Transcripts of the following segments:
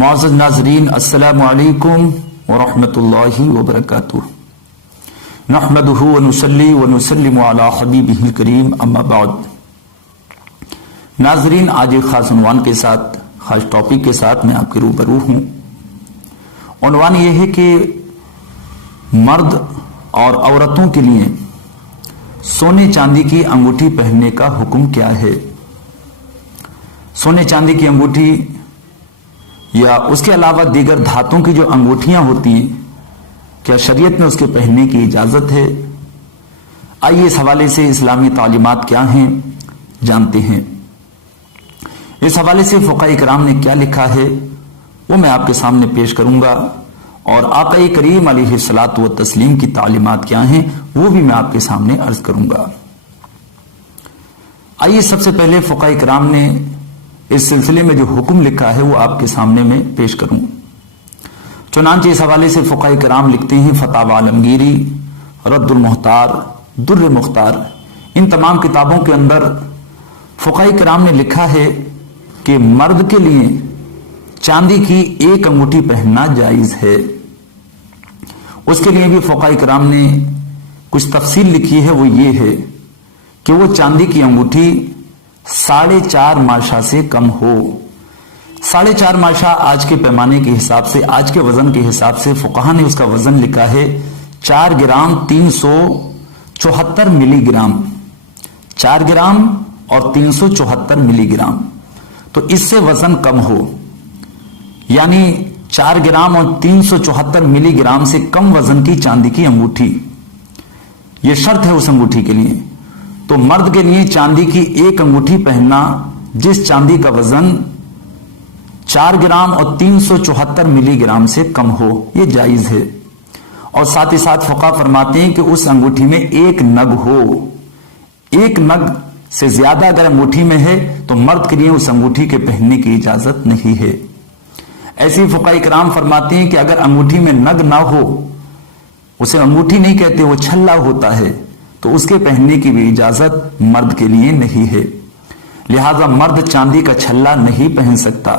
معزز ناظرین، السلام علیکم ورحمۃ اللہ وبرکاتہ۔ نحمدہ ونصلی ونسلم علی حبیبہ الکریم، اما بعد۔ ناظرین، آج ایک خاص عنوان کے ساتھ، خاص ٹاپک کے ساتھ میں آپ کے روبرو ہوں۔ عنوان یہ ہے کہ مرد اور عورتوں کے لیے سونے چاندی کی انگوٹھی پہننے کا حکم کیا ہے۔ سونے چاندی کی انگوٹھی یا اس کے علاوہ دیگر دھاتوں کی جو انگوٹھیاں ہوتی ہیں، کیا شریعت میں اس کے پہننے کی اجازت ہے؟ آئیے اس حوالے سے اسلامی تعلیمات کیا ہیں جانتے ہیں۔ اس حوالے سے فقہاء کرام نے کیا لکھا ہے وہ میں آپ کے سامنے پیش کروں گا، اور آقا کریم علیہ الصلوۃ والتسلیم کی تعلیمات کیا ہیں وہ بھی میں آپ کے سامنے عرض کروں گا۔ آئیے سب سے پہلے فقہاء کرام نے اس سلسلے میں جو حکم لکھا ہے وہ آپ کے سامنے میں پیش کروں۔ چنانچہ اس حوالے سے فقہاء کرام لکھتے ہیں، فتاوی عالمگیری، رد المحتار، در مختار، ان تمام کتابوں کے اندر فقہاء کرام نے لکھا ہے کہ مرد کے لیے چاندی کی ایک انگوٹھی پہننا جائز ہے۔ اس کے لیے بھی فقہاء کرام نے کچھ تفصیل لکھی ہے، وہ یہ ہے کہ وہ چاندی کی انگوٹھی 4.5 ماشا سے کم ہو۔ 4.5 ماشا آج کے پیمانے کے حساب سے، آج کے وزن کے حساب سے فقہا نے اس کا وزن لکھا ہے 4 گرام 374 ملی گرام، 4 گرام اور 374 ملی گرام۔ تو اس سے وزن کم ہو، یعنی 4 گرام اور 374 ملی گرام سے کم وزن کی چاندی کی انگوٹھی، یہ شرط ہے اس انگوٹھی کے لیے۔ تو مرد کے لیے چاندی کی ایک انگوٹھی پہننا جس چاندی کا وزن 4 گرام اور 374 ملی گرام سے کم ہو، یہ جائز ہے۔ اور ساتھ ہی ساتھ فقہا فرماتے ہیں کہ اس انگوٹھی میں ایک نگ ہو، ایک نگ سے زیادہ اگر انگوٹھی میں ہے تو مرد کے لیے اس انگوٹھی کے پہننے کی اجازت نہیں ہے۔ ایسے فقہاء کرام فرماتے ہیں کہ اگر انگوٹھی میں نگ نہ ہو، اسے انگوٹھی نہیں کہتے، وہ چھلا ہوتا ہے، تو اس کے پہننے کی بھی اجازت مرد کے لیے نہیں ہے۔ لہذا مرد چاندی کا چھلا نہیں پہن سکتا۔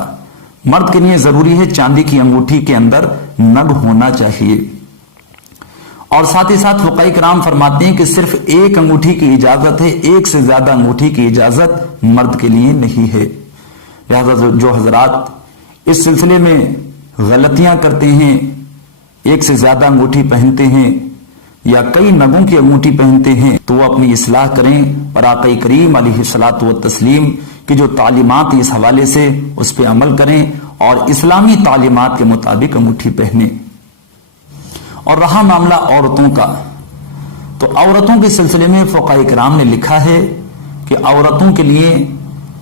مرد کے لیے ضروری ہے چاندی کی انگوٹھی کے اندر نگ ہونا چاہیے۔ اور ساتھ ہی ساتھ فقہاء کرام فرماتے ہیں کہ صرف ایک انگوٹھی کی اجازت ہے، ایک سے زیادہ انگوٹھی کی اجازت مرد کے لیے نہیں ہے۔ لہذا جو حضرات اس سلسلے میں غلطیاں کرتے ہیں، ایک سے زیادہ انگوٹھی پہنتے ہیں یا کئی نگوں کی انگوٹھی پہنتے ہیں، تو وہ اپنی اصلاح کریں اور آقا کریم علیہ الصلوۃ والتسلیم کی جو تعلیمات اس حوالے سے اس پہ عمل کریں اور اسلامی تعلیمات کے مطابق انگوٹھی پہنیں۔ اور رہا معاملہ عورتوں کا، تو عورتوں کے سلسلے میں فقہاء کرام نے لکھا ہے کہ عورتوں کے لیے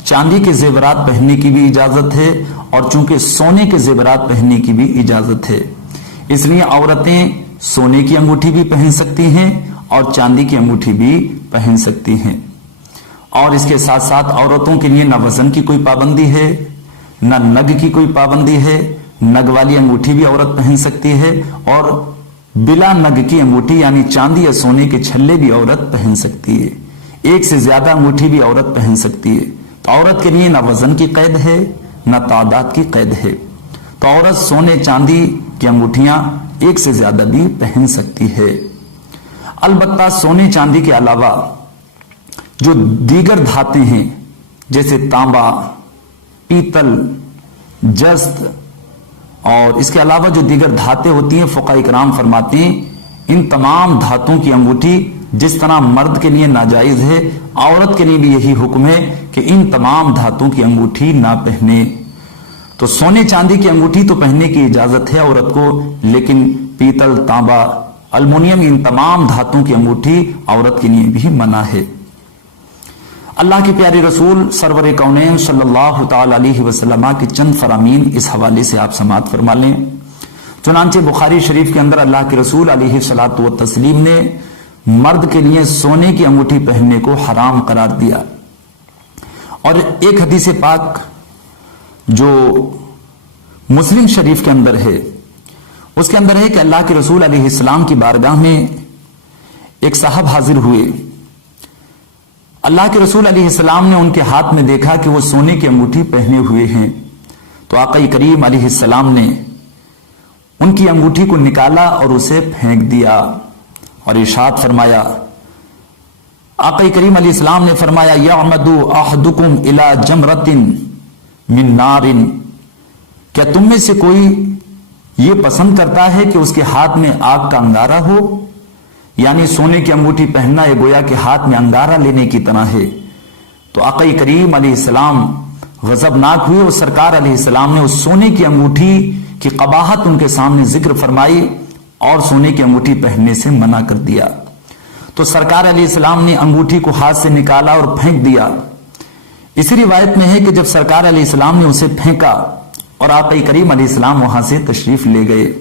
چاندی کے زیورات پہننے کی بھی اجازت ہے، اور چونکہ سونے کے زیورات پہننے کی بھی اجازت ہے، اس لیے عورتیں سونے کی انگوٹھی بھی پہن سکتی ہیں اور چاندی کی انگوٹھی بھی پہن سکتی ہیں۔ اور اس کے ساتھ ساتھ عورتوں کے لیے نہ وزن کی کوئی پابندی ہے، نہ نگ کی کوئی پابندی ہے۔ نگ والی انگوٹھی بھی عورت پہن سکتی ہے، اور بلا نگ کی انگوٹھی یعنی چاندی یا سونے کے چھلے بھی عورت پہن سکتی ہے۔ ایک سے زیادہ انگوٹھی بھی عورت پہن سکتی ہے۔ تو عورت کے لیے نہ وزن کی قید ہے نہ تعداد کی قید ہے، تو عورت سونے چاندی کی انگوٹھیاں ایک سے زیادہ بھی پہن سکتی ہے۔ البتہ سونے چاندی کے علاوہ جو دیگر دھاتیں ہیں، جیسے تانبا، پیتل، جست، اور اس کے علاوہ جو دیگر دھاتیں ہوتی ہیں، فقہاء کرام فرماتے ہیں ان تمام دھاتوں کی انگوٹھی جس طرح مرد کے لیے ناجائز ہے، عورت کے لیے بھی یہی حکم ہے کہ ان تمام دھاتوں کی انگوٹھی نہ پہنے۔ تو سونے چاندی کی انگوٹھی تو پہننے کی اجازت ہے عورت کو، لیکن پیتل، تانبا، المونیم، ان تمام دھاتوں کی انگوٹھی عورت کے لیے بھی منع ہے۔ اللہ کے پیارے رسول سرور کونین صلی اللہ تعالی علیہ وسلم کی چند فرامین اس حوالے سے آپ سماعت فرما لیں۔ چنانچہ بخاری شریف کے اندر اللہ کے رسول علیہ الصلوۃ والتسلیم نے مرد کے لیے سونے کی انگوٹھی پہننے کو حرام قرار دیا۔ اور ایک حدیث پاک جو مسلم شریف کے اندر ہے، اس کے اندر ہے کہ اللہ کے رسول علیہ السلام کی بارگاہ میں ایک صاحب حاضر ہوئے۔ اللہ کے رسول علیہ السلام نے ان کے ہاتھ میں دیکھا کہ وہ سونے کی انگوٹھی پہنے ہوئے ہیں، تو آقا کریم علیہ السلام نے ان کی انگوٹھی کو نکالا اور اسے پھینک دیا اور ارشاد فرمایا، آقا کریم علیہ السلام نے فرمایا، یعمد احدکم الی جمرۃ من نار، کیا تم میں سے کوئی یہ پسند کرتا ہے کہ اس کے ہاتھ میں آگ کا انگارہ ہو؟ یعنی سونے کی انگوٹھی پہننا ہے گویا کہ ہاتھ میں انگارہ لینے کی طرح ہے۔ تو آقا کریم علیہ السلام غضبناک ہوئے اور سرکار علیہ السلام نے اس سونے کی انگوٹھی کی قباحت ان کے سامنے ذکر فرمائی اور سونے کی انگوٹھی پہننے سے منع کر دیا۔ تو سرکار علیہ السلام نے انگوٹھی کو ہاتھ سے نکالا اور پھینک دیا۔ اسی روایت میں ہے کہ جب سرکار علیہ السلام نے اسے پھینکا اور آقا کریم علیہ السلام وہاں سے تشریف لے گئے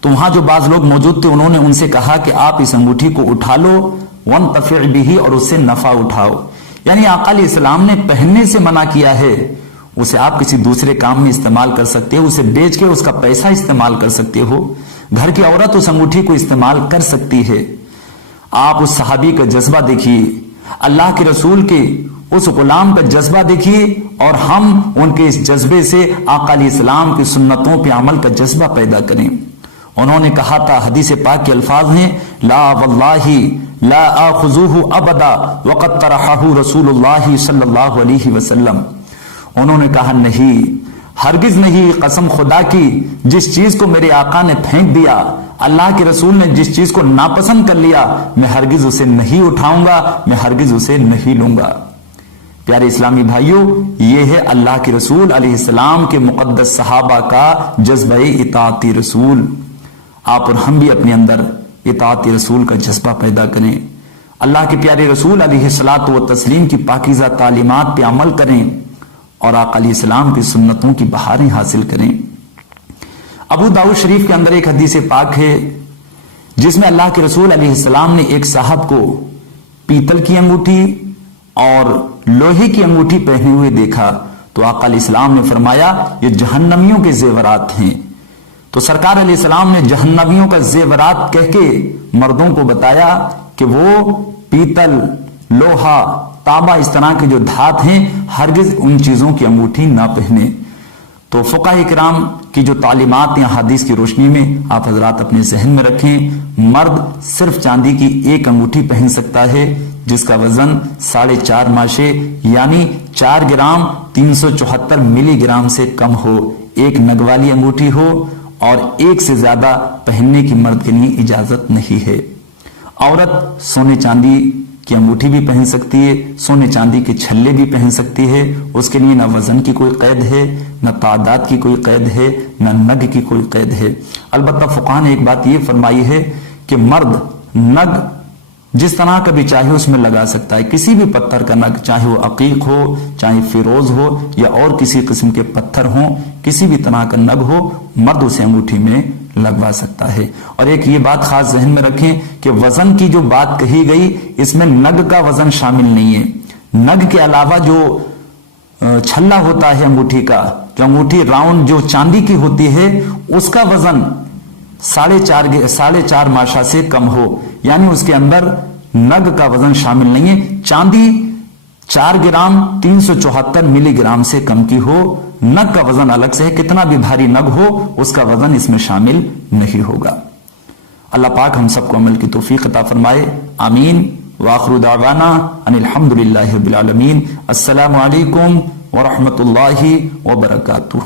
تو وہاں جو بعض لوگ موجود تھے انہوں نے ان سے کہا کہ آپ اس انگوٹھی کو اٹھا لو، وانتفع بہ، اور اس سے نفع اٹھاؤ۔ یعنی آقا علیہ السلام نے پہننے سے منع کیا ہے، اسے آپ کسی دوسرے کام میں استعمال کر سکتے ہو، اسے بیچ کے اس کا پیسہ استعمال کر سکتے ہو، گھر کی عورت اس انگوٹھی کو استعمال کر سکتی ہے۔ آپ اس صحابی کا جذبہ دیکھیے، اللہ کے رسول کے اس غلام کا جذبہ دیکھیے، اور ہم ان کے اس جذبے سے آقا علیہ السلام کی سنتوں پہ عمل کا جذبہ پیدا کریں۔ انہوں نے کہا تھا، حدیث پاک کے الفاظ ہیں، لا واللہ لا آخذوہ ابدا وقد طرحہ رسول اللہ صلی اللہ علیہ وسلم۔ انہوں نے کہا، نہیں، ہرگز نہیں، قسم خدا کی، جس چیز کو میرے آقا نے پھینک دیا، اللہ کے رسول نے جس چیز کو ناپسند کر لیا، میں ہرگز اسے نہیں اٹھاؤں گا، میں ہرگز اسے نہیں لوں گا۔ پیارے اسلامی بھائیوں، یہ ہے اللہ کے رسول علیہ السلام کے مقدس صحابہ کا جذبہ اطاعت رسول۔ آپ اور ہم بھی اپنے اندر اطاعت رسول کا جذبہ پیدا کریں، اللہ کے پیارے رسول علیہ الصلاۃ والتسلیم کی پاکیزہ تعلیمات پہ عمل کریں اور آقا علیہ السلام کی سنتوں کی بہاریں حاصل کریں۔ ابو داؤد شریف کے اندر ایک حدیث پاک ہے جس میں اللہ کے رسول علیہ السلام نے ایک صاحب کو پیتل کی انگوٹھی اور لوہے کی انگوٹھی پہنے ہوئے دیکھا تو آقا علیہ السلام نے فرمایا، یہ جہنمیوں کے زیورات ہیں۔ تو سرکار علیہ السلام نے جہنمیوں کا زیورات کہہ کے مردوں کو بتایا کہ وہ پیتل، لوہا، تانبا، اس طرح کے جو دھات ہیں، ہرگز ان چیزوں کی انگوٹھی نہ پہنے۔ تو فقہاء کرام کی جو تعلیمات یا حدیث کی روشنی میں آپ حضرات اپنے ذہن میں رکھیں، مرد صرف چاندی کی ایک انگوٹھی پہن سکتا ہے جس کا وزن 4.5 ماشے یعنی 4 گرام 374 ملی گرام سے کم ہو، ایک نگ والی انگوٹھی ہو، اور ایک سے زیادہ پہننے کی مرد کے لیے اجازت نہیں ہے۔ عورت سونے چاندی کی انگوٹھی بھی پہن سکتی ہے، سونے چاندی کے چھلے بھی پہن سکتی ہے، اس کے لیے نہ وزن کی کوئی قید ہے، نہ تعداد کی کوئی قید ہے، نہ نگ کی کوئی قید ہے۔ البتہ فقہاء نے ایک بات یہ فرمائی ہے کہ مرد نگ جس طرح کا بھی چاہے اس میں لگا سکتا ہے، کسی بھی پتھر کا نگ، چاہے وہ عقیق ہو، چاہے فیروز ہو، یا اور کسی قسم کے پتھر ہوں، کسی بھی طرح کا نگ ہو، مرد اسے انگوٹھی میں لگوا سکتا ہے۔ اور ایک یہ بات خاص ذہن میں رکھیں کہ وزن کی جو بات کہی گئی اس میں نگ کا وزن شامل نہیں ہے۔ نگ کے علاوہ جو چھلا ہوتا ہے انگوٹھی کا، جو انگوٹھی راؤنڈ جو چاندی کی ہوتی ہے، اس کا وزن 4.5 ماشا سے کم ہو، یعنی اس کے اندر نگ کا وزن شامل نہیں ہے۔ چاندی 4 گرام 374 ملی گرام سے کم کی ہو، نگ کا وزن الگ سے ہے، کتنا بھی بھاری نگ ہو اس کا وزن اس میں شامل نہیں ہوگا۔ اللہ پاک ہم سب کو عمل کی توفیق عطا فرمائے، آمین۔ وآخر دعوانا ان الحمدللہ رب العالمین۔ السلام علیکم ورحمۃ اللہ وبرکاتہ۔